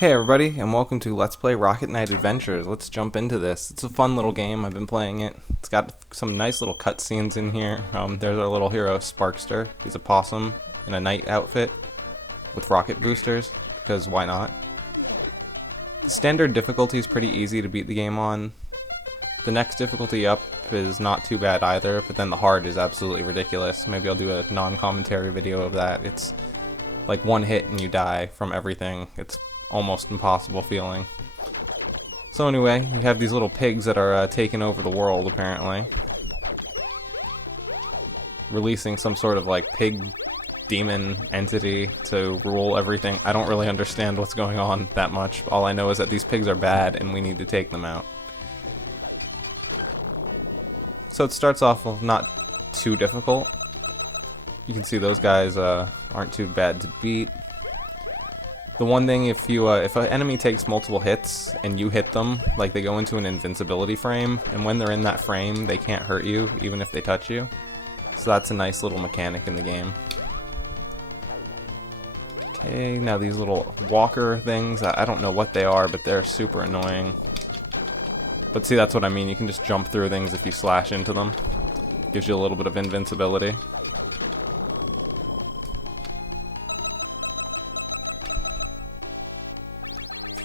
Hey everybody, and welcome to Let's Play Rocket Knight Adventures. Let's jump into this. It's a fun little game. I've been playing it. It's got some nice little cutscenes in here. There's our little hero, Sparkster. He's a possum in a knight outfit with rocket boosters, because why not? The standard difficulty is pretty easy to beat the game on. The next difficulty up is not too bad either, but then the hard is absolutely ridiculous. Maybe I'll do a non-commentary video of that. It's like one hit and you die from everything. It's almost impossible feeling. So anyway, you have these little pigs that are taking over the world, apparently. Releasing some sort of like pig demon entity to rule everything. I don't really understand what's going on that much. All I know is that these pigs are bad and we need to take them out. So it starts off with not too difficult. You can see those guys aren't too bad to beat. The one thing, if an enemy takes multiple hits and you hit them, like they go into an invincibility frame, and when they're in that frame, they can't hurt you, even if they touch you. So that's a nice little mechanic in the game. Okay, now these little walker things, I don't know what they are, but they're super annoying. But see, that's what I mean, you can just jump through things if you slash into them. Gives you a little bit of invincibility.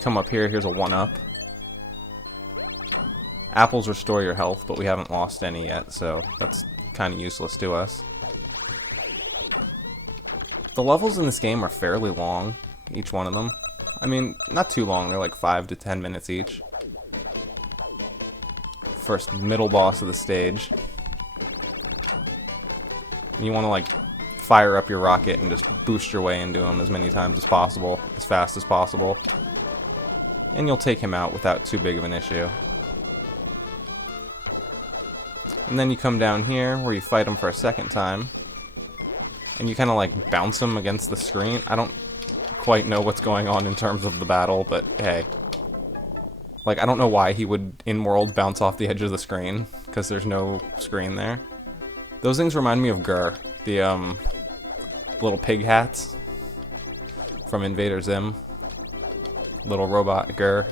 Come up here, here's a 1-up. Apples restore your health, but we haven't lost any yet, so that's kind of useless to us. The levels in this game are fairly long, each one of them. I mean, not too long, they're like 5 to 10 minutes each. First middle boss of the stage. You want to like fire up your rocket and just boost your way into him as many times as possible, as fast as possible. And you'll take him out without too big of an issue. And then you come down here where you fight him for a second time. And you kind of like bounce him against the screen. I don't quite know what's going on in terms of the battle, but hey. Like, I don't know why he would, in-world, bounce off the edge of the screen, because there's no screen there. Those things remind me of Gurr, the little pig hats from Invader Zim. Little robot Gurr.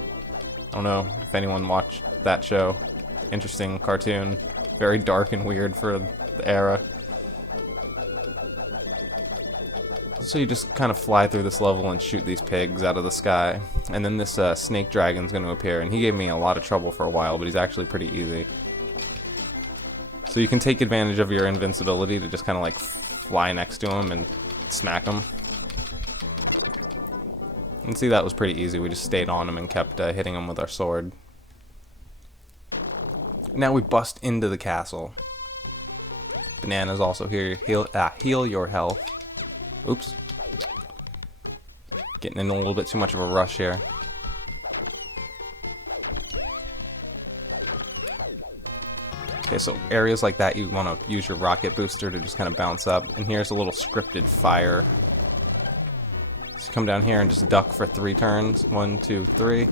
I don't know if anyone watched that show. Interesting cartoon. Very dark and weird for the era. So you just kind of fly through this level and shoot these pigs out of the sky. And then this snake dragon's going to appear. And he gave me a lot of trouble for a while, but he's actually pretty easy. So you can take advantage of your invincibility to just kind of like fly next to him and smack him. And see, that was pretty easy. We just stayed on him and kept hitting him with our sword. Now we bust into the castle. Banana's also here. Heal your health. Oops. Getting in a little bit too much of a rush here. Okay, so areas like that, you want to use your rocket booster to just kind of bounce up. And here's a little scripted fire. So come down here and just duck for 3 turns. 1, 2, 3.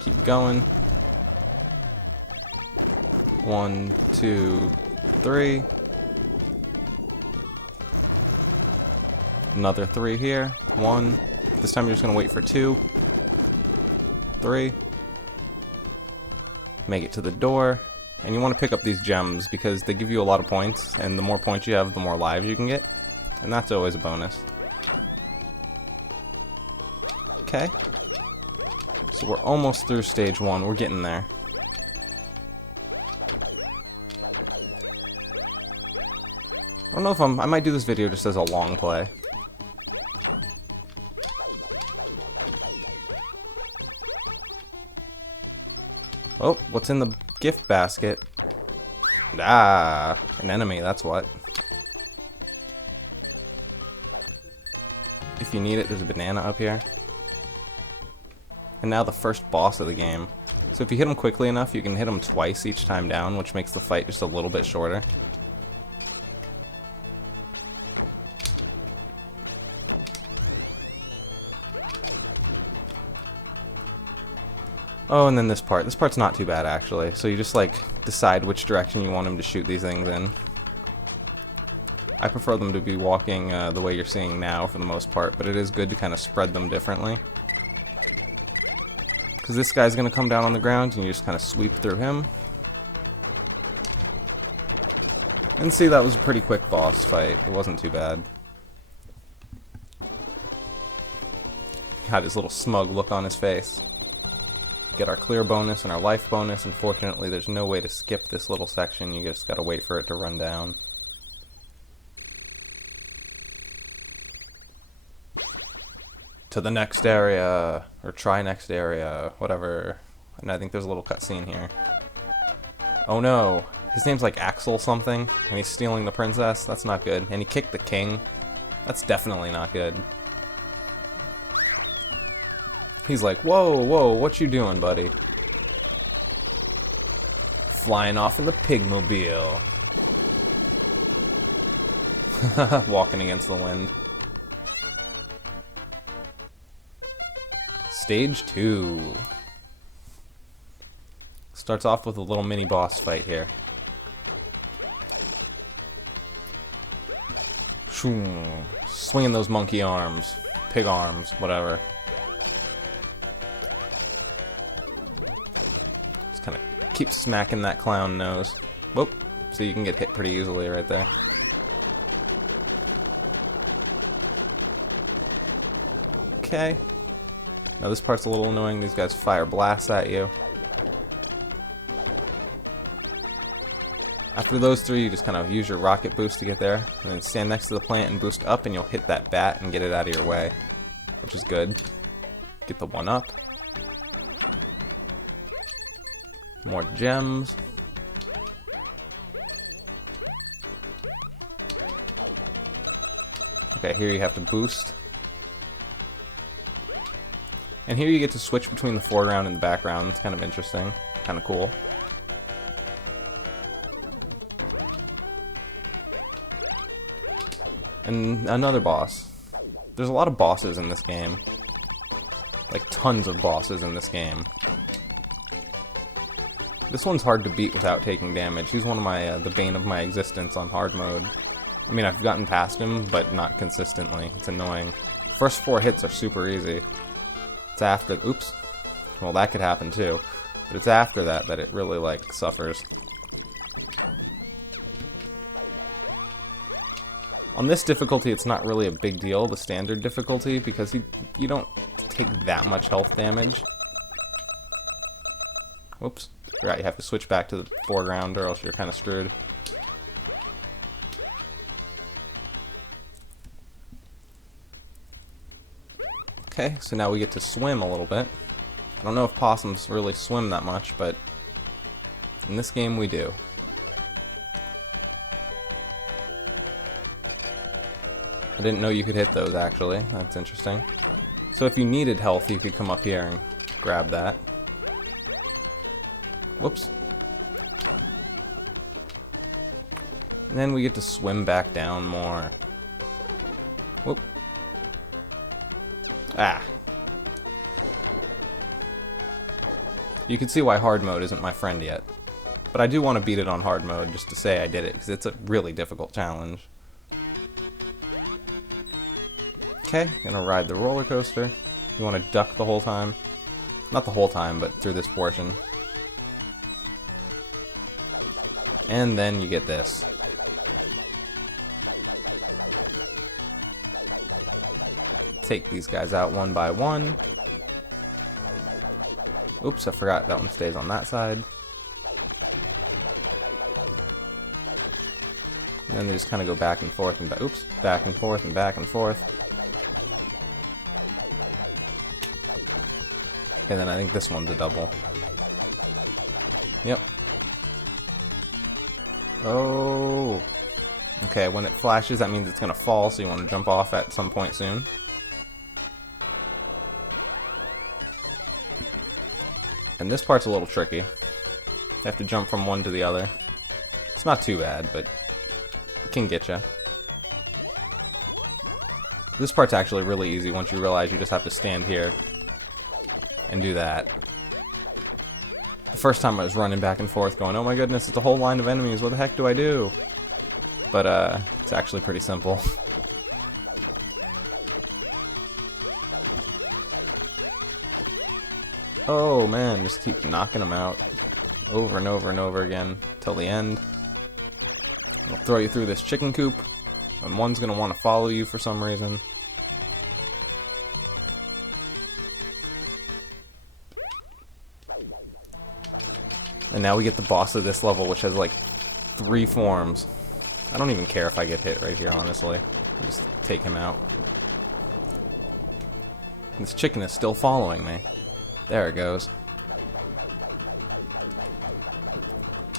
Keep going. 1, 2, 3. Another 3 here. 1. This time you're just going to wait for 2. 3. Make it to the door. And you want to pick up these gems because they give you a lot of points. And the more points you have, the more lives you can get. And that's always a bonus. Okay. So we're almost through stage 1. We're getting there. I don't know if I might do this video just as a long play. Oh, what's in the gift basket? Ah, an enemy, that's what. If you need it, there's a banana up here. And now the first boss of the game. So if you hit him quickly enough, you can hit him twice each time down, which makes the fight just a little bit shorter. Oh, and then this part. This part's not too bad, actually. So you just, like, decide which direction you want him to shoot these things in. I prefer them to be walking the way you're seeing now for the most part, but it is good to kind of spread them differently. Because this guy's going to come down on the ground and you just kind of sweep through him. And see, that was a pretty quick boss fight. It wasn't too bad. Had his little smug look on his face. Get our clear bonus and our life bonus. Unfortunately, there's no way to skip this little section. You just gotta wait for it to run down. To the next area, or try next area, whatever. And I think there's a little cutscene here. Oh no, his name's like Axel something, and he's stealing the princess. That's not good. And he kicked the king. That's definitely not good. He's like, whoa, whoa, what you doing, buddy? Flying off in the pigmobile. Walking against the wind. Stage 2. Starts off with a little mini boss fight here. Swinging those monkey arms. Pig arms, whatever. Just kind of keep smacking that clown nose. Whoop. So you can get hit pretty easily right there. Okay. Now this part's a little annoying. These guys fire blasts at you. After those three, you just kind of use your rocket boost to get there, and then stand next to the plant and boost up, and you'll hit that bat and get it out of your way, which is good. Get the one up. More gems. Okay, here you have to boost. And here you get to switch between the foreground and the background. It's kind of interesting. Kind of cool. And another boss. There's a lot of bosses in this game. Like tons of bosses in this game. This one's hard to beat without taking damage. He's one of my, the bane of my existence on hard mode. I mean, I've gotten past him, but not consistently. It's annoying. First 4 hits are super easy. It's after, oops. Well, that could happen too. But it's after that that it really, like, suffers. On this difficulty, it's not really a big deal, the standard difficulty, because you don't take that much health damage. Whoops. Forgot you have to switch back to the foreground or else you're kind of screwed. Okay, so now we get to swim a little bit. I don't know if possums really swim that much, but in this game we do. I didn't know you could hit those, actually. That's interesting. So if you needed health, you could come up here and grab that. Whoops. And then we get to swim back down more. Whoop. Ah. You can see why hard mode isn't my friend yet. But I do want to beat it on hard mode just to say I did it, because it's a really difficult challenge. Okay, gonna ride the roller coaster. You want to duck the whole time. Not the whole time, but through this portion. And then you get this. Take these guys out one by one. Oops, I forgot that one stays on that side. And then they just kind of go back and forth and oops, back and forth and back and forth. Okay, then I think this one's a double. Yep. Oh. Okay, when it flashes, that means it's gonna fall, so you want to jump off at some point soon. And this part's a little tricky. You have to jump from one to the other. It's not too bad, but it can get you. This part's actually really easy once you realize you just have to stand here and do that. The first time I was running back and forth going, oh my goodness, it's a whole line of enemies, what the heck do I do? but it's actually pretty simple. Oh man, just keep knocking them out over and over and over again till the end. It'll throw you through this chicken coop, and one's gonna want to follow you for some reason. And now we get the boss of this level, which has like 3 forms. I don't even care if I get hit right here, honestly. I'll just take him out. And this chicken is still following me. There it goes.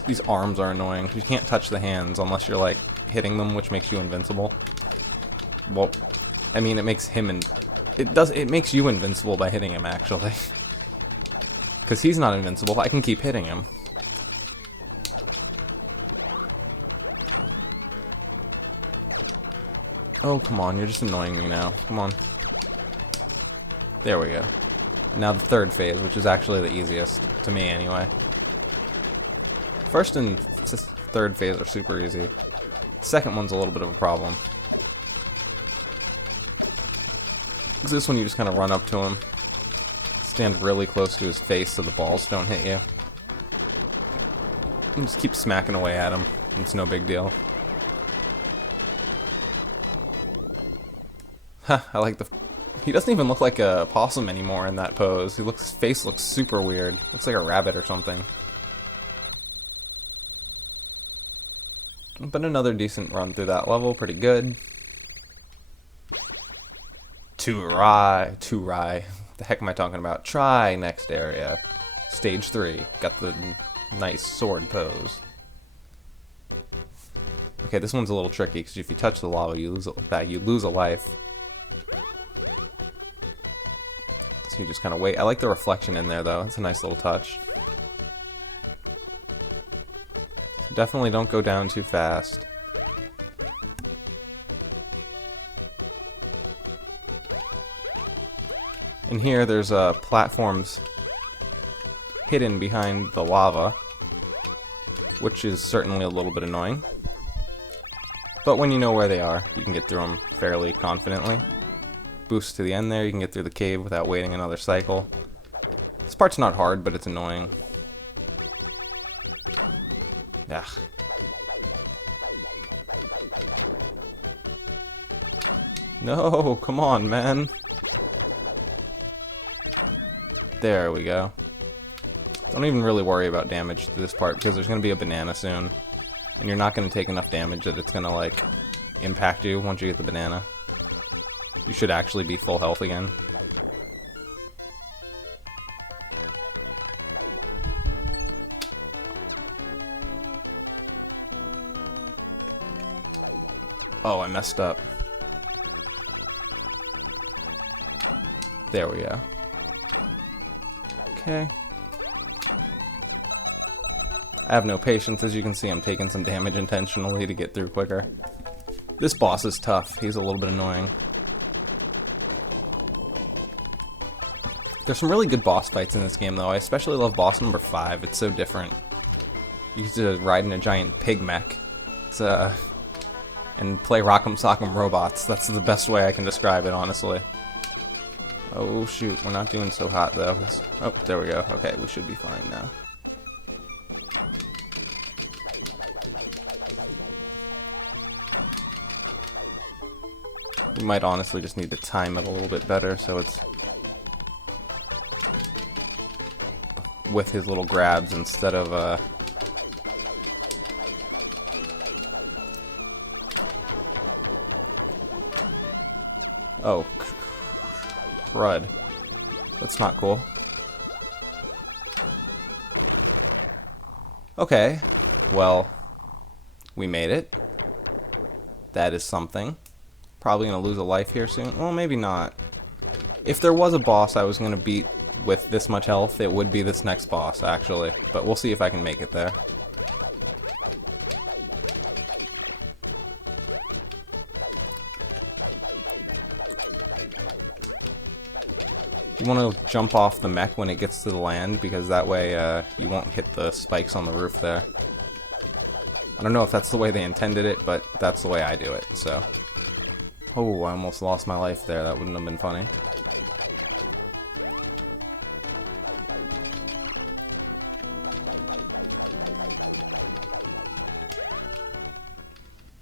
These arms are annoying. You can't touch the hands unless you're like hitting them, which makes you invincible. Well, I mean, it makes him it makes you invincible by hitting him, actually. Because he's not invincible. I can keep hitting him. Oh, come on, you're just annoying me now. Come on. There we go. And now the third phase, which is actually the easiest, to me anyway. First and third phase are super easy. The second one's a little bit of a problem. Because this one you just kind of run up to him, stand really close to his face so the balls don't hit you. And just keep smacking away at him. It's no big deal. Ha, I like the... He doesn't even look like a possum anymore in that pose. His face looks super weird. Looks like a rabbit or something. But another decent run through that level. Pretty good. Try. The heck am I talking about? Try next area. Stage 3. Got the nice sword pose. Okay, this one's a little tricky because if you touch the lava, you lose a life. So you just kind of wait. I like the reflection in there, though. It's a nice little touch. So definitely don't go down too fast. And here, there's platforms hidden behind the lava, which is certainly a little bit annoying. But when you know where they are, you can get through them fairly confidently. Boost to the end there, you can get through the cave without waiting another cycle. This part's not hard, but it's annoying. Ugh. No, come on, man. There we go. Don't even really worry about damage to this part because there's going to be a banana soon. And you're not going to take enough damage that it's going to, like, impact you once you get the banana. You should actually be full health again. Oh, I messed up. There we go. Okay. I have no patience. As you can see, I'm taking some damage intentionally to get through quicker. This boss is tough. He's a little bit annoying. There's some really good boss fights in this game, though. I especially love boss number 5. It's so different. You get to ride in a giant pig mech. And play Rock'em Sock'em Robots. That's the best way I can describe it, honestly. Oh, shoot. We're not doing so hot, though. Oh, there we go. Okay, we should be fine now. We might honestly just need to time it a little bit better so it's with his little grabs instead of oh, crud. That's not cool. Okay, well, we made it. That is something. Probably gonna lose a life here soon. Well, maybe not. If there was a boss I was gonna beat with this much health, it would be this next boss, actually. But we'll see if I can make it there. You want to jump off the mech when it gets to the land, because that way you won't hit the spikes on the roof there. I don't know if that's the way they intended it, but that's the way I do it, so. Oh, I almost lost my life there. That wouldn't have been funny.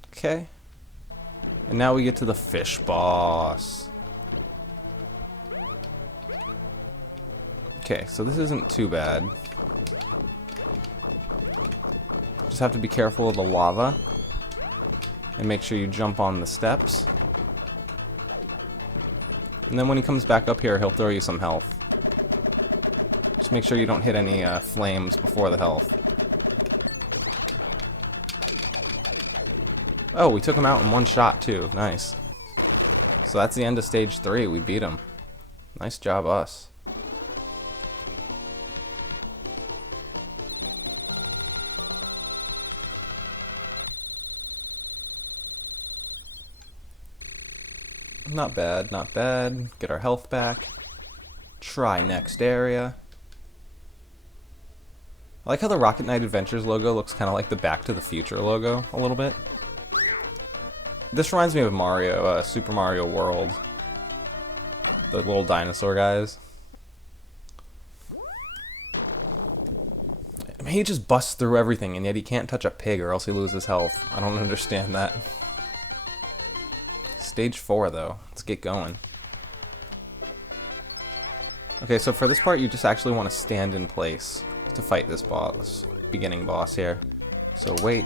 Okay. And now we get to the fish boss. Okay, so this isn't too bad. Just have to be careful of the lava. And make sure you jump on the steps. And then when he comes back up here, he'll throw you some health. Just make sure you don't hit any flames before the health. Oh, we took him out in one shot too. Nice. So that's the end of stage 3. We beat him. Nice job, us. Not bad, not bad. Get our health back. Try next area. I like how the Rocket Knight Adventures logo looks kind of like the Back to the Future logo a little bit. This reminds me of Mario, Super Mario World. The little dinosaur guys. I mean, he just busts through everything, and yet he can't touch a pig or else he loses health. I don't understand that. Stage 4, though. Let's get going. Okay, so for this part, you just actually want to stand in place to fight this boss, beginning boss here. So wait.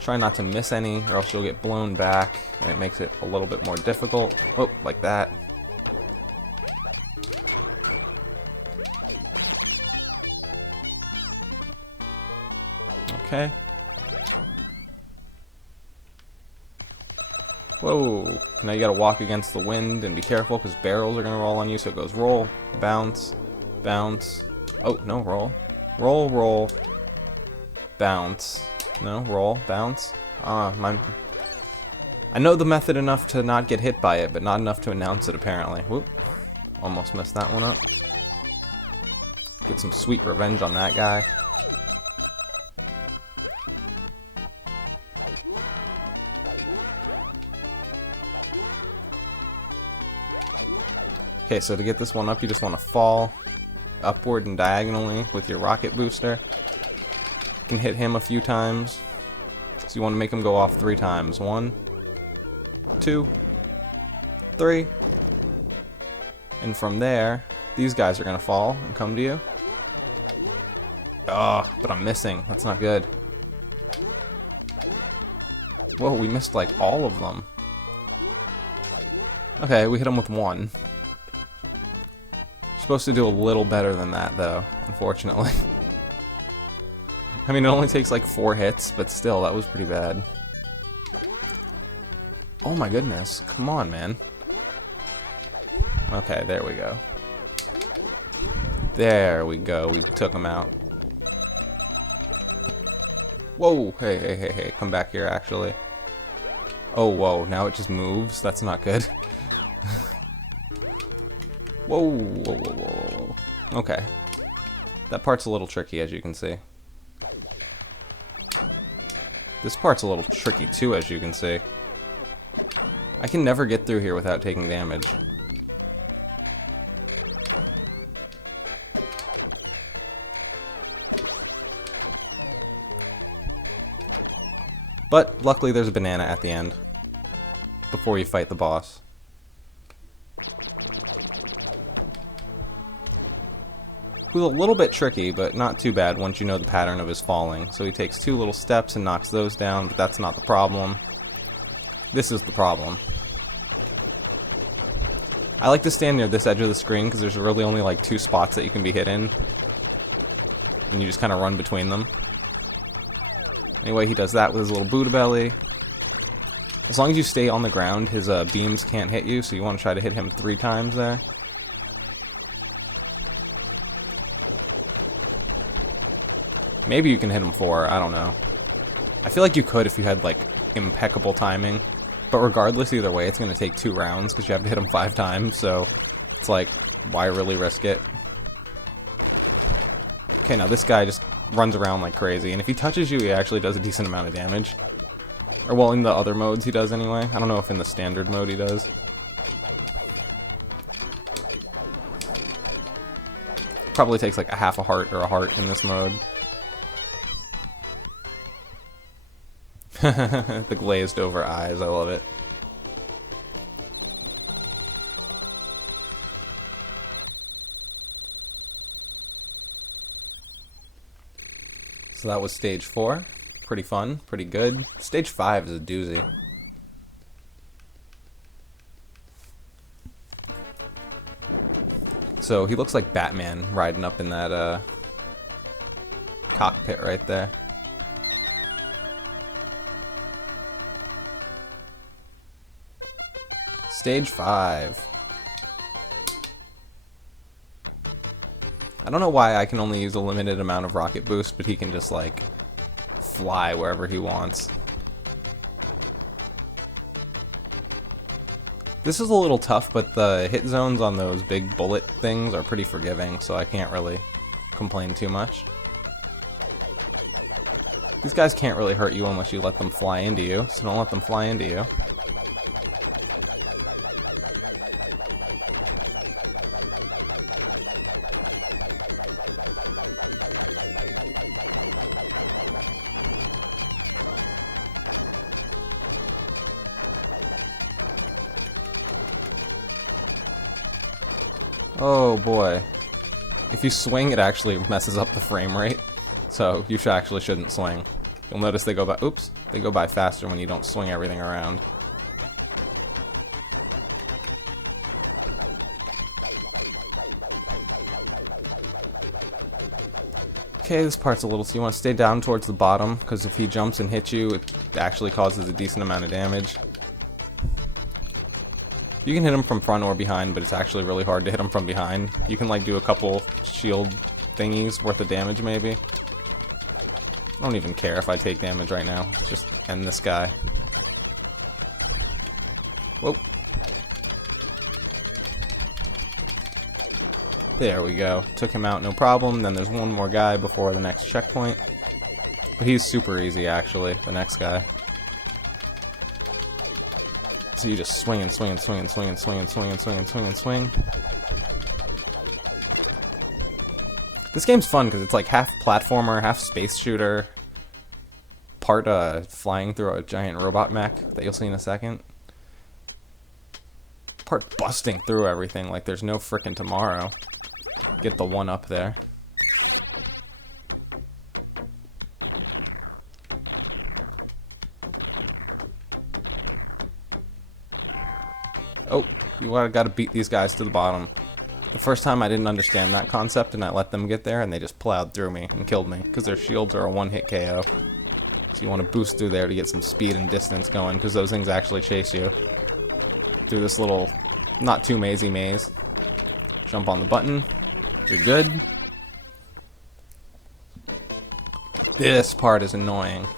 Try not to miss any, or else you'll get blown back, and it makes it a little bit more difficult. Oh, like that. Okay. Whoa. Now you gotta walk against the wind and be careful because barrels are gonna roll on you, so it goes roll, bounce, bounce. Oh, no, roll. Roll, roll, bounce. No, roll, bounce. I know the method enough to not get hit by it, but not enough to announce it, apparently. Whoop. Almost messed that one up. Get some sweet revenge on that guy. Okay, so to get this one up, you just want to fall upward and diagonally with your rocket booster. You can hit him a few times. So you want to make him go off 3 times. 1, 2, 3. And from there, these guys are going to fall and come to you. Oh, but I'm missing. That's not good. Whoa, we missed like all of them. Okay, we hit him with 1. Supposed to do a little better than that, though, unfortunately. I mean, it only takes like 4 hits, but still, that was pretty bad. Oh my goodness. Come on, man. Okay, there we go. There we go. We took him out. Whoa. Hey, hey, hey, hey. Come back here, actually. Oh, whoa. Now it just moves. That's not good. Whoa, whoa, whoa, whoa, whoa. Okay. That part's a little tricky, as you can see. This part's a little tricky, too, as you can see. I can never get through here without taking damage. But, luckily, there's a banana at the end. Before you fight the boss. Who's a little bit tricky, but not too bad once you know the pattern of his falling. So he takes 2 little steps and knocks those down, but that's not the problem. This is the problem. I like to stand near this edge of the screen because there's really only like 2 spots that you can be hit in. And you just kind of run between them. Anyway, he does that with his little Buddha belly. As long as you stay on the ground, his beams can't hit you, so you want to try to hit him 3 times there. Maybe you can hit him 4, I don't know. I feel like you could if you had, like, impeccable timing. But regardless, either way, it's going to take 2 rounds because you have to hit him 5 times, so it's like, why really risk it? Okay, now this guy just runs around like crazy. And if he touches you, he actually does a decent amount of damage. Or, well, in the other modes he does anyway. I don't know if in the standard mode he does. Probably takes like a half a heart or a heart in this mode. The glazed over eyes, I love it. So that was stage 4. Pretty fun, pretty good. Stage 5 is a doozy. So he looks like Batman riding up in that cockpit right there. Stage 5. I don't know why I can only use a limited amount of rocket boost, but he can just like fly wherever he wants. This is a little tough, but the hit zones on those big bullet things are pretty forgiving, so I can't really complain too much. These guys can't really hurt you unless you let them fly into you, so don't let them fly into you. Oh boy. If you swing, it actually messes up the frame rate. So you actually shouldn't swing. You'll notice they go by, oops, they go by faster when you don't swing everything around. Okay, this part's a little, so you want to stay down towards the bottom, because if he jumps and hits you, it actually causes a decent amount of damage. You can hit him from front or behind, but it's actually really hard to hit him from behind. You can like do a couple shield thingies worth of damage maybe. I don't even care if I take damage right now. Just end this guy. Whoa. There we go. Took him out no problem. Then there's one more guy before the next checkpoint. But he's super easy actually, the next guy. So you just swing and swing and swing and swing and swing and swing and swing and swing and swing. This game's fun because it's like half platformer, half space shooter, part flying through a giant robot mech that you'll see in a second, part busting through everything like there's no frickin' tomorrow. Get the one up there. Oh, you gotta beat these guys to the bottom. The first time I didn't understand that concept and I let them get there and they just plowed through me and killed me because their shields are a one-hit KO. So you want to boost through there to get some speed and distance going because those things actually chase you through this little not too mazy maze. Jump on the button. You're good. This part is annoying.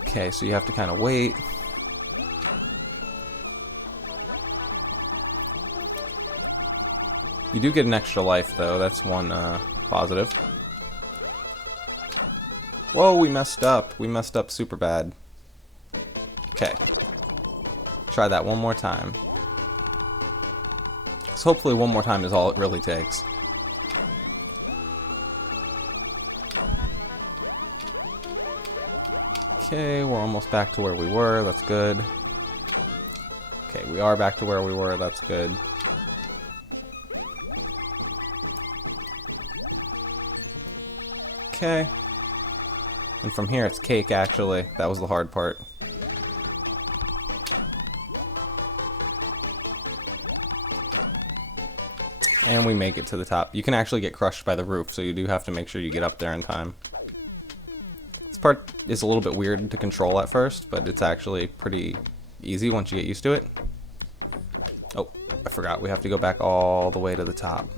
Okay, so you have to kind of wait. You do get an extra life, though. That's one positive. Whoa, we messed up. We messed up super bad. Okay. Try that one more time. So hopefully one more time is all it really takes. Okay, we're almost back to where we were. That's good. Okay, we are back to where we were. That's good. Okay. And from here it's cake, actually. That was the hard part. And we make it to the top. You can actually get crushed by the roof, so you do have to make sure you get up there in time. This part is a little bit weird to control at first, but it's actually pretty easy once you get used to it. Oh, I forgot. We have to go back all the way to the top.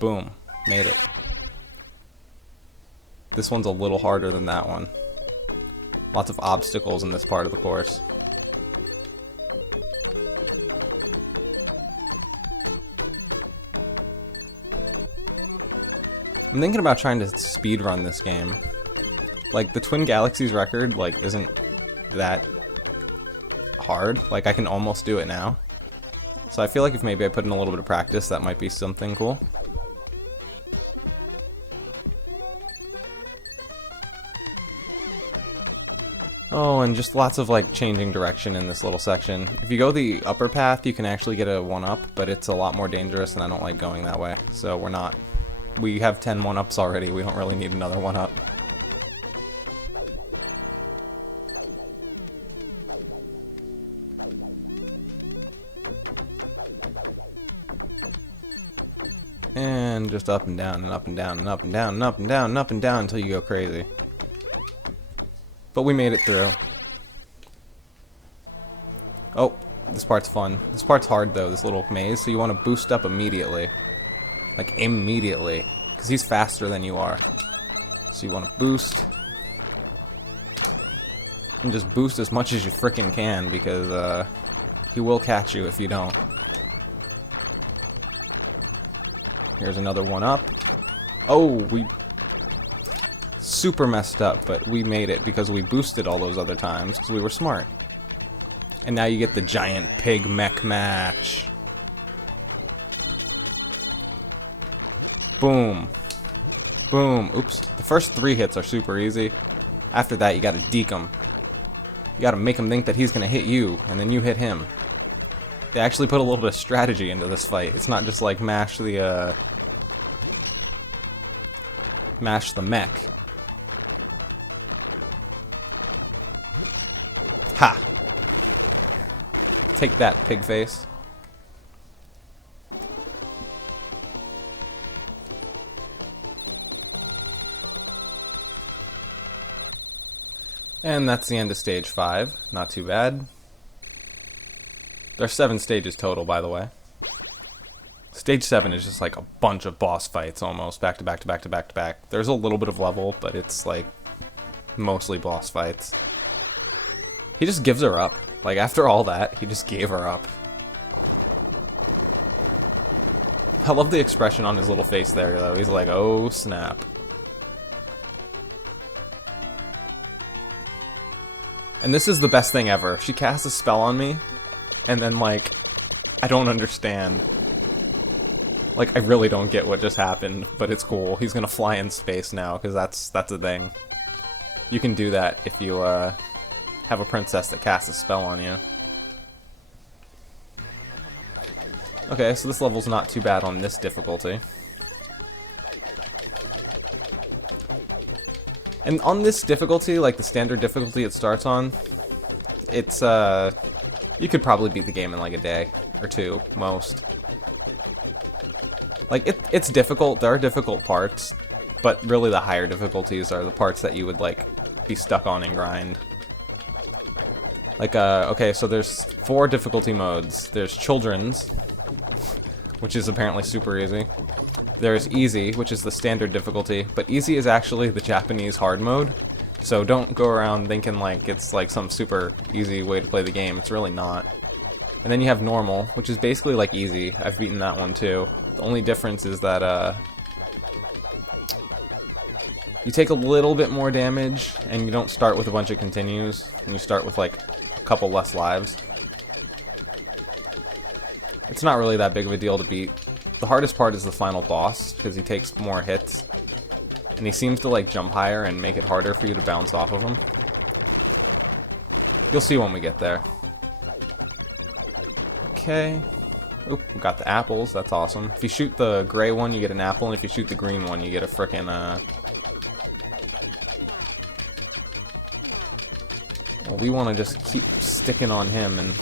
Boom. Made it. This one's a little harder than that one. Lots of obstacles in this part of the course. I'm thinking about trying to speed run this game. Like, the Twin Galaxies record, like, isn't that hard. Like, I can almost do it now. So I feel like if maybe I put in a little bit of practice, that might be something cool. Oh, and just lots of, like, changing direction in this little section. If you go the upper path, you can actually get a 1-up, but it's a lot more dangerous, and I don't like going that way. So we're not... We have 10 1-ups already. We don't really need another 1-up. And just up and down and up and down and up and down and up and down and up and down until you go crazy. But we made it through. Oh, this part's fun. This part's hard though, this little maze, so you want to boost up immediately. Like immediately. Because he's faster than you are. So you want to boost. And just boost as much as you frickin' can, because he will catch you if you don't. Here's another 1-up. Oh, we super messed up, but we made it because we boosted all those other times because we were smart. And now you get the giant pig mech match. Boom. Boom. Oops. The first 3 hits are super easy. After that, you gotta deke him. You gotta make him think that he's gonna hit you, and then you hit him. They actually put a little bit of strategy into this fight. It's not just like mash the mech. Ha! Take that, pig face. And that's the end of stage 5. Not too bad. There's 7 stages total, by the way. Stage 7 is just like a bunch of boss fights almost, back to back to back to back to back. There's a little bit of level, but it's like mostly boss fights. He just gives her up. Like after all that, he just gave her up. I love the expression on his little face there though. He's like, oh snap. And this is the best thing ever. She casts a spell on me, and then like, I don't understand. Like, I really don't get what just happened, but it's cool. He's gonna fly in space now, because that's a thing. You can do that if you have a princess that casts a spell on you. Okay, so this level's not too bad on this difficulty. And on this difficulty, like the standard difficulty it starts on, it's, you could probably beat the game in like a day or 2, most. Like, it's difficult, there are difficult parts, but really the higher difficulties are the parts that you would, like, be stuck on and grind. Like, okay, so there's 4 difficulty modes. There's Children's, which is apparently super easy. There's Easy, which is the standard difficulty, but Easy is actually the Japanese hard mode, so don't go around thinking like it's like some super easy way to play the game. It's really not. And then you have Normal, which is basically like Easy. I've beaten that one too. The only difference is that you take a little bit more damage, and you don't start with a bunch of continues, and you start with like a couple less lives. It's not really that big of a deal to beat. The hardest part is the final boss, because he takes more hits, and he seems to like jump higher and make it harder for you to bounce off of him. You'll see when we get there. Okay. Oop, we got the apples, that's awesome. If you shoot the gray one, you get an apple, and if you shoot the green one, you get a frickin', well, we want to just keep sticking on him and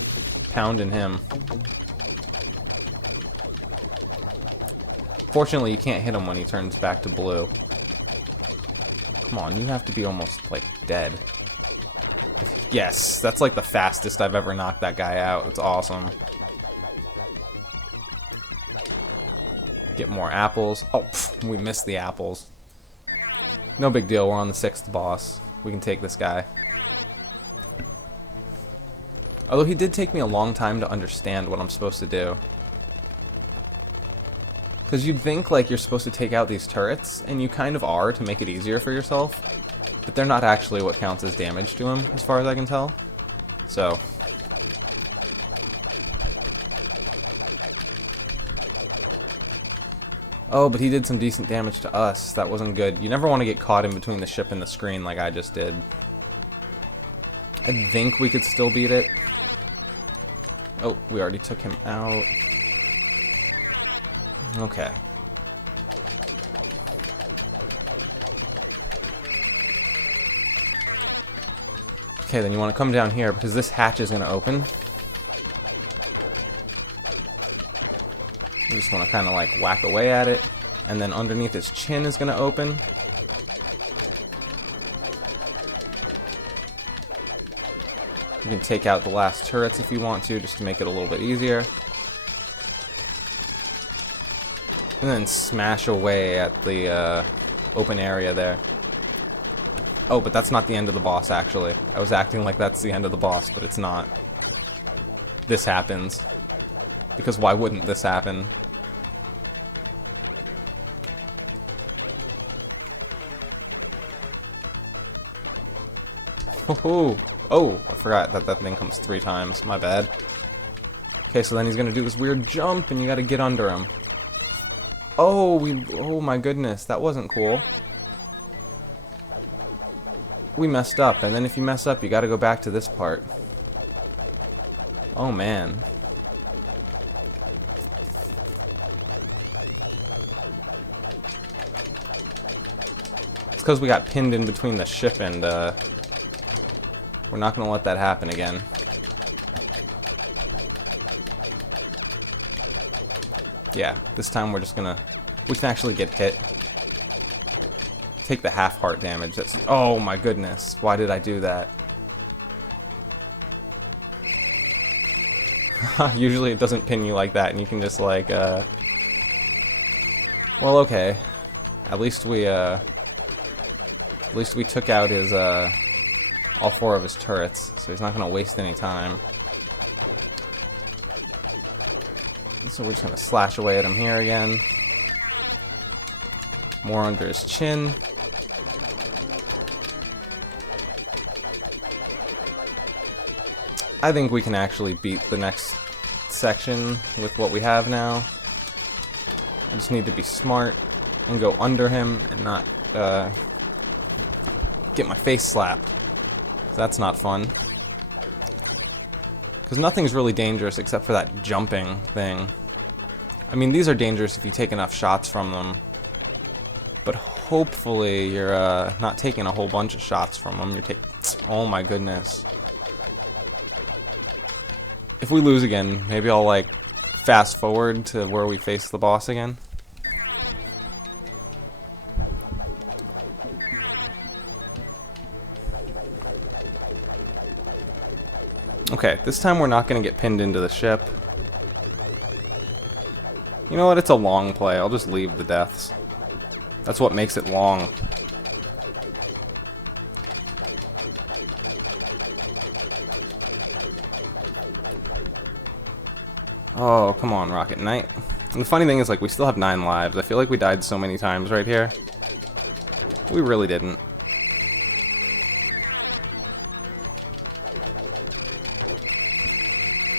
pounding him. Fortunately, you can't hit him when he turns back to blue. Come on, you have to be almost, like, dead. Yes, that's like the fastest I've ever knocked that guy out. It's awesome. Get more apples. Oh, pff, we missed the apples. No big deal, we're on the 6th boss. We can take this guy. Although he did take me a long time to understand what I'm supposed to do. Because you'd think like you're supposed to take out these turrets, and you kind of are to make it easier for yourself, but they're not actually what counts as damage to him, as far as I can tell. So... Oh, but he did some decent damage to us. That wasn't good. You never want to get caught in between the ship and the screen like I just did. I think we could still beat it. Oh, we already took him out. Okay. Okay, then you want to come down here because this hatch is going to open. You just want to kind of like whack away at it, and then underneath his chin is going to open. You can take out the last turrets if you want to, just to make it a little bit easier. And then smash away at the open area there. Oh, but that's not the end of the boss, actually. I was acting like that's the end of the boss, but it's not. This happens. Because why wouldn't this happen? Oh, I forgot that that thing comes 3 times. My bad. Okay, so then he's gonna do this weird jump, and you gotta get under him. Oh my goodness, that wasn't cool. We messed up, and then if you mess up, you gotta go back to this part. Oh man. It's because we got pinned in between the ship and, we're not gonna let that happen again. Yeah, this time we're just gonna... We can actually get hit. Take the half heart damage. That's... Oh my goodness. Why did I do that? Usually it doesn't pin you like that, and you can just like, Well, okay. At least we took out his, all 4 of his turrets, so he's not gonna waste any time. So we're just gonna slash away at him here again. More under his chin. I think we can actually beat the next section with what we have now. I just need to be smart and go under him and not get my face slapped. That's not fun. Because nothing's really dangerous except for that jumping thing. I mean, these are dangerous if you take enough shots from them. But hopefully you're not taking a whole bunch of shots from them. You're taking... Oh my goodness. If we lose again, maybe I'll like fast forward to where we face the boss again. Okay, this time we're not going to get pinned into the ship. You know what? It's a long play. I'll just leave the deaths. That's what makes it long. Oh, come on, Rocket Knight. And the funny thing is, like, we still have 9 lives. I feel like we died so many times right here. We really didn't.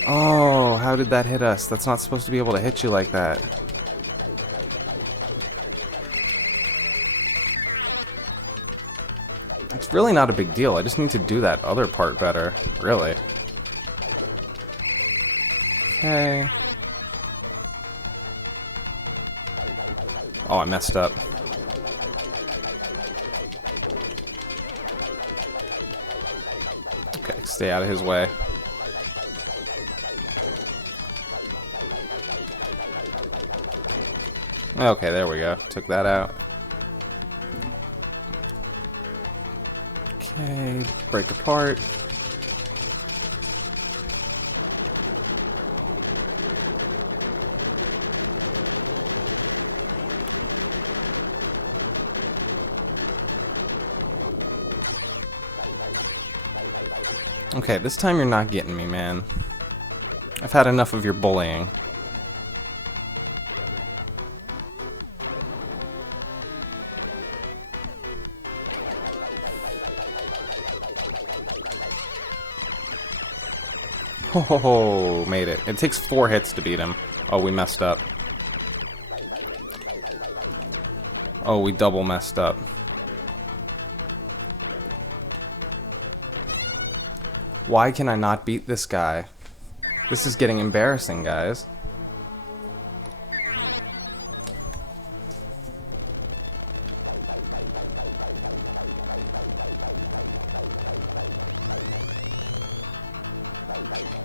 Oh, how did that hit us? That's not supposed to be able to hit you like that. It's really not a big deal. I just need to do that other part better. Really. Okay. Oh, I messed up. Okay, stay out of his way. Okay, there we go. Took that out. Okay, break apart. Okay, this time you're not getting me, man. I've had enough of your bullying. Oh, made it. It takes 4 hits to beat him. Oh, we messed up. Oh, we double messed up. Why can I not beat this guy? This is getting embarrassing, guys.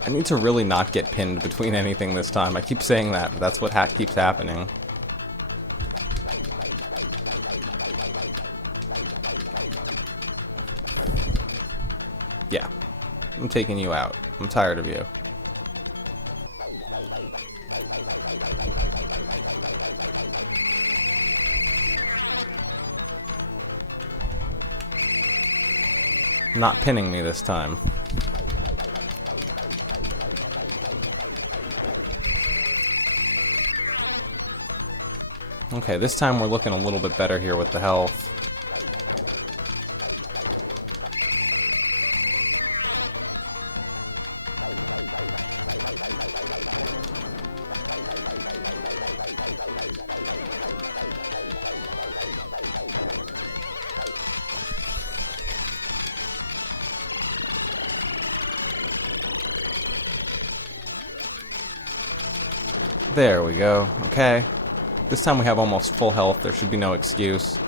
I need to really not get pinned between anything this time. I keep saying that, but that's what keeps happening. Yeah. I'm taking you out. I'm tired of you. Not pinning me this time. Okay, this time we're looking a little bit better here with the health. There we go. Okay. This time we have almost full health. There should be no excuse.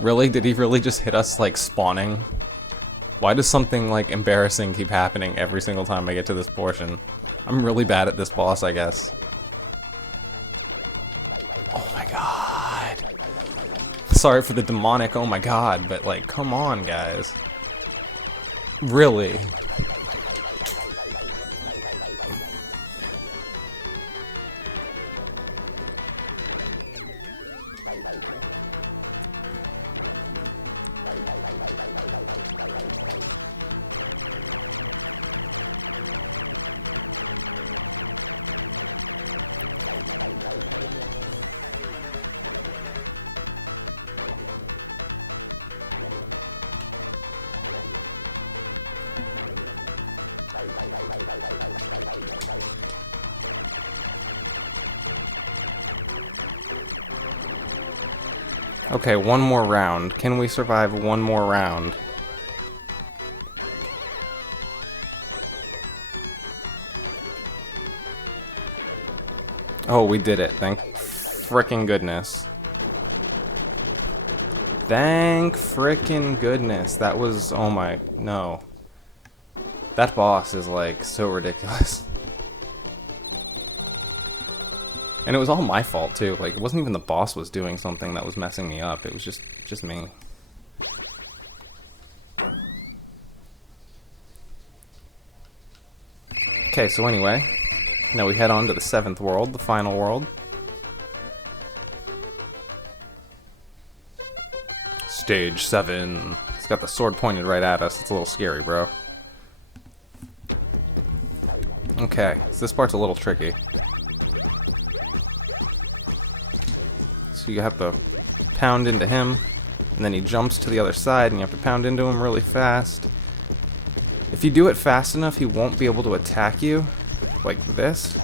Really? Did he really just hit us, like, spawning? Why does something, like, embarrassing keep happening every single time I get to this portion? I'm really bad at this boss, I guess. Oh my god. Sorry for the demonic oh my god, but, like, come on, guys. Really? Okay, one more round. Can we survive one more round? Oh, we did it. Thank frickin' goodness. Thank frickin' goodness. That was... oh my... no. That boss is, like, so ridiculous. And it was all my fault, too. Like, it wasn't even the boss was doing something that was messing me up. It was just me. Okay, so anyway, now we head on to the 7th world, the final world. Stage 7. It's got the sword pointed right at us. It's a little scary, bro. Okay, so this part's a little tricky. So you have to pound into him, and then he jumps to the other side, and you have to pound into him really fast. If you do it fast enough, he won't be able to attack you, like this.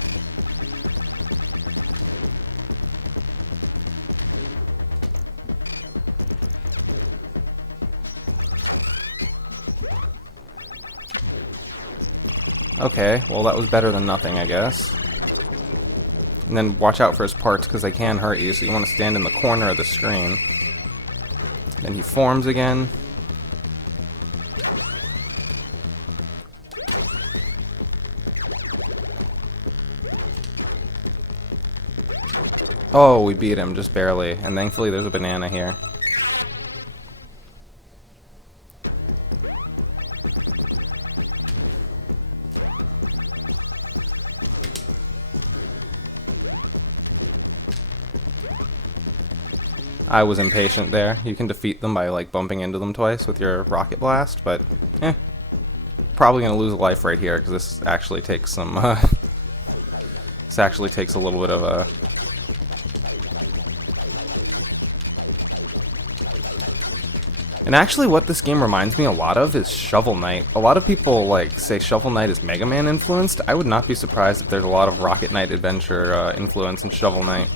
Okay, well that was better than nothing, I guess. And then watch out for his parts, because they can hurt you, so you want to stand in the corner of the screen. Then he forms again. Oh, we beat him, just barely. And thankfully there's a banana here. I was impatient there. You can defeat them by, like, bumping into them twice with your rocket blast, but, probably gonna lose a life right here, because this actually takes some, this actually takes a little bit of a... And actually what this game reminds me a lot of is Shovel Knight. A lot of people like say Shovel Knight is Mega Man influenced. I would not be surprised if there's a lot of Rocket Knight Adventure influence in Shovel Knight.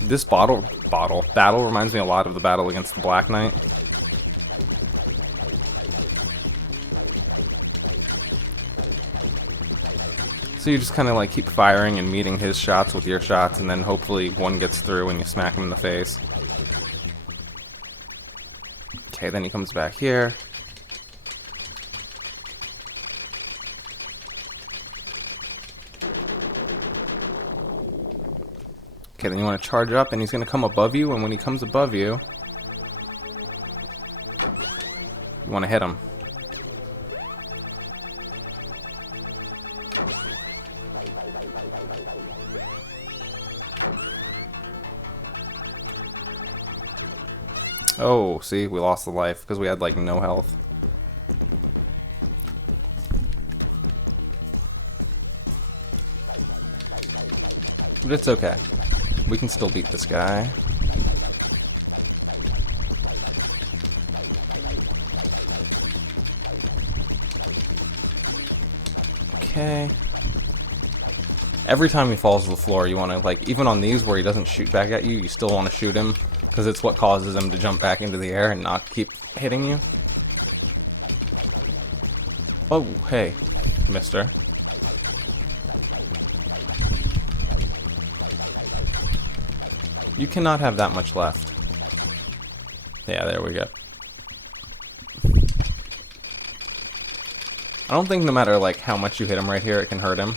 This battle reminds me a lot of the battle against the Black Knight. So you just kind of like keep firing and meeting his shots with your shots, and then hopefully one gets through and you smack him in the face. Okay, then he comes back here. Okay, then you want to charge up, and he's going to come above you, and when he comes above you, you want to hit him. Oh, see, we lost the life because we had like no health. But it's okay. We can still beat this guy. Okay. Every time he falls to the floor, you want to, like, even on these where he doesn't shoot back at you, you still want to shoot him, because it's what causes him to jump back into the air and not keep hitting you. Oh, hey, mister. You cannot have that much left. Yeah, there we go. I don't think no matter, like, how much you hit him right here, it can hurt him.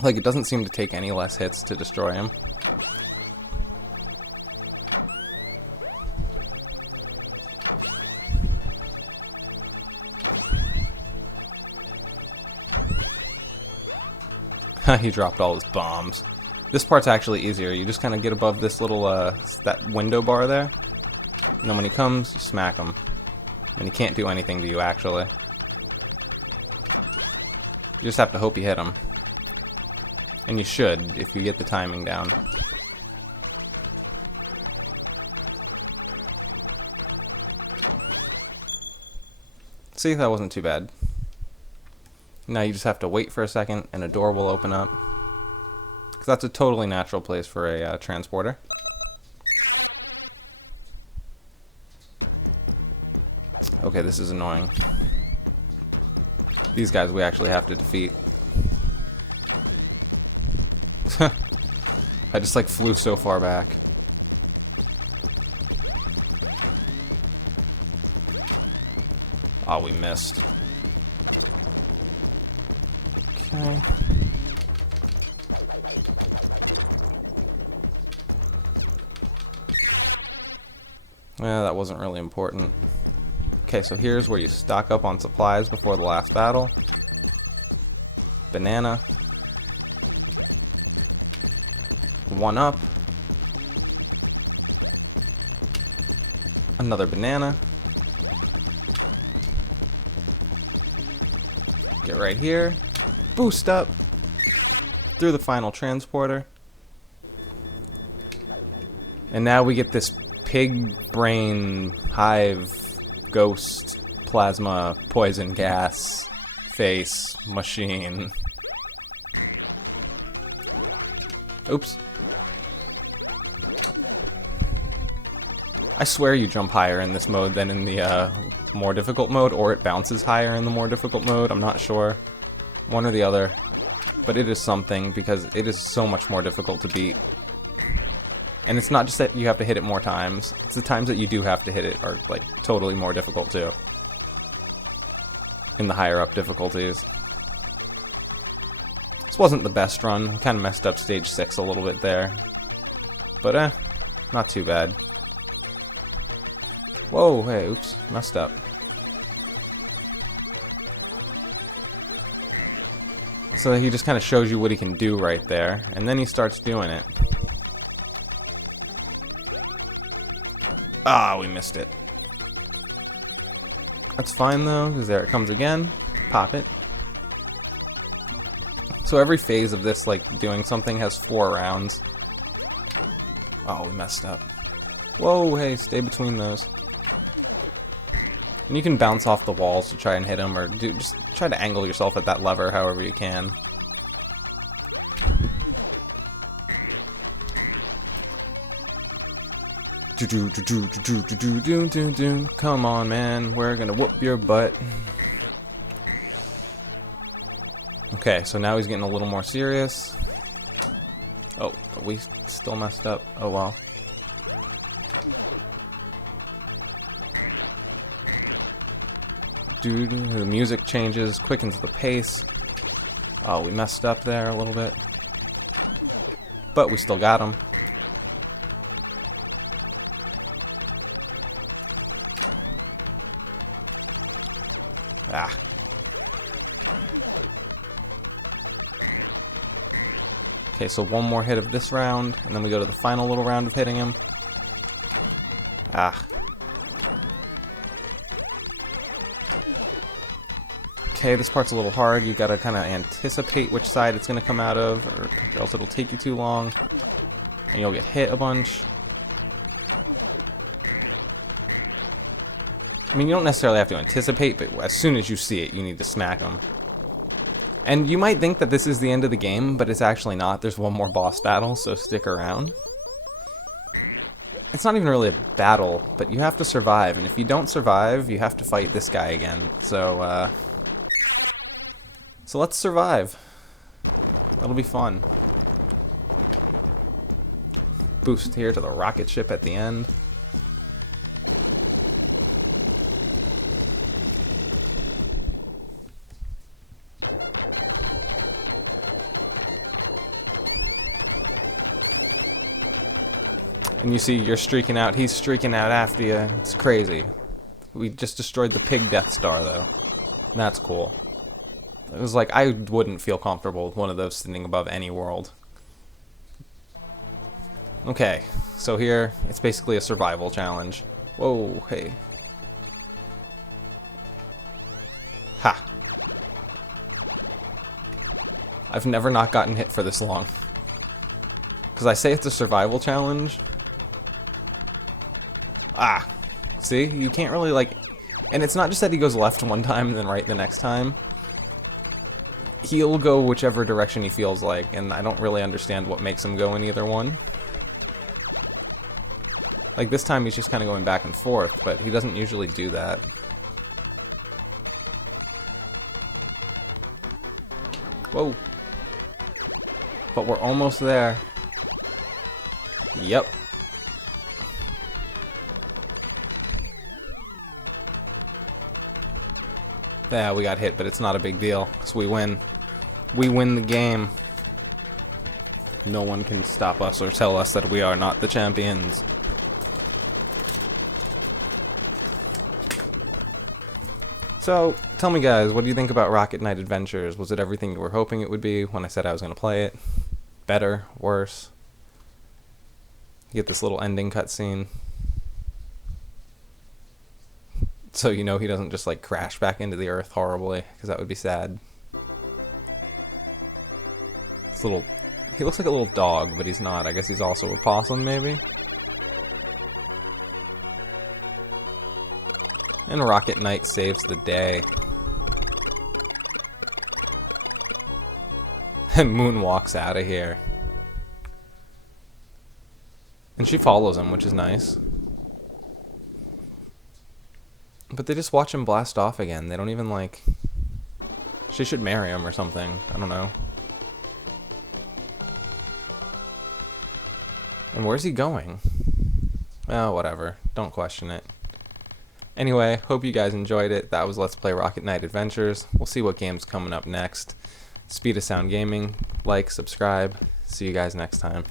Like, it doesn't seem to take any less hits to destroy him. He dropped all his bombs. This part's actually easier. You just kind of get above this little, that window bar there. And then when he comes, you smack him. And he can't do anything to you, actually. You just have to hope you hit him. And you should, if you get the timing down. See, that wasn't too bad. Now you just have to wait for a second, and a door will open up. Because that's a totally natural place for a transporter. Okay, this is annoying. These guys we actually have to defeat. I just like flew so far back. Oh, we missed. Okay. Well, that wasn't really important. Okay, so here's where you stock up on supplies before the last battle. Banana. One up. Another banana. Get right here. Boost up. Through the final transporter. And now we get this pig brain hive ghost plasma poison gas face machine. Oops. I swear you jump higher in this mode than in the more difficult mode, or it bounces higher in the more difficult mode. I'm not sure. One or the other. But it is something, because it is so much more difficult to beat. And it's not just that you have to hit it more times. It's the times that you do have to hit it are, like, totally more difficult, too. In the higher up difficulties. This wasn't the best run. Kind of messed up stage 6 a little bit there. But, not too bad. Whoa, hey, oops, messed up. So he just kind of shows you what he can do right there, and then he starts doing it. Ah, we missed it. That's fine though, because there it comes again. Pop it. So every phase of this, like, doing something has 4 rounds. Oh, we messed up. Whoa, hey, stay between those. And you can bounce off the walls to try and hit him, or just try to angle yourself at that lever however you can. Come on, man, we're gonna whoop your butt. Okay, so now he's getting a little more serious. Oh, but we still messed up. Oh well. The music changes, quickens the pace. Oh, we messed up there a little bit. But we still got him. Ah. Okay, so one more hit of this round, and then we go to the final little round of hitting him. Ah. Okay, this part's a little hard. You gotta kind of anticipate which side it's gonna come out of, or else it'll take you too long, and you'll get hit a bunch. I mean, you don't necessarily have to anticipate, but as soon as you see it, you need to smack them. And you might think that this is the end of the game, but it's actually not. There's one more boss battle, so stick around. It's not even really a battle, but you have to survive, and if you don't survive, you have to fight this guy again. So let's survive. That'll be fun. Boost here to the rocket ship at the end. And you see you're streaking out, he's streaking out after you. It's crazy. We just destroyed the pig Death Star, though. And that's cool. It was like, I wouldn't feel comfortable with one of those sitting above any world. Okay, so here, it's basically a survival challenge. Whoa, hey. Ha. I've never not gotten hit for this long. Because I say it's a survival challenge. Ah, see, you can't really like, and it's not just that he goes left one time and then right the next time. He'll go whichever direction he feels like, and I don't really understand what makes him go in either one. Like this time he's just kind of going back and forth, but he doesn't usually do that. Whoa. But we're almost there. Yep. Yeah, we got hit, but it's not a big deal, because we win. We win the game. No one can stop us or tell us that we are not the champions. So, tell me guys, what do you think about Rocket Knight Adventures? Was it everything you were hoping it would be when I said I was going to play it? Better? Worse? You get this little ending cutscene. So you know he doesn't just like crash back into the earth horribly, because that would be sad. This little, he looks like a little dog, but he's not. I guess he's also a possum, maybe? And Rocket Knight saves the day. And Moon walks out of here. And she follows him, which is nice. But they just watch him blast off again. They don't even like... She should marry him or something. I don't know. And where's he going? Oh, whatever. Don't question it. Anyway, hope you guys enjoyed it. That was Let's Play Rocket Knight Adventures. We'll see what game's coming up next. Speed of Sound Gaming. Like, subscribe. See you guys next time.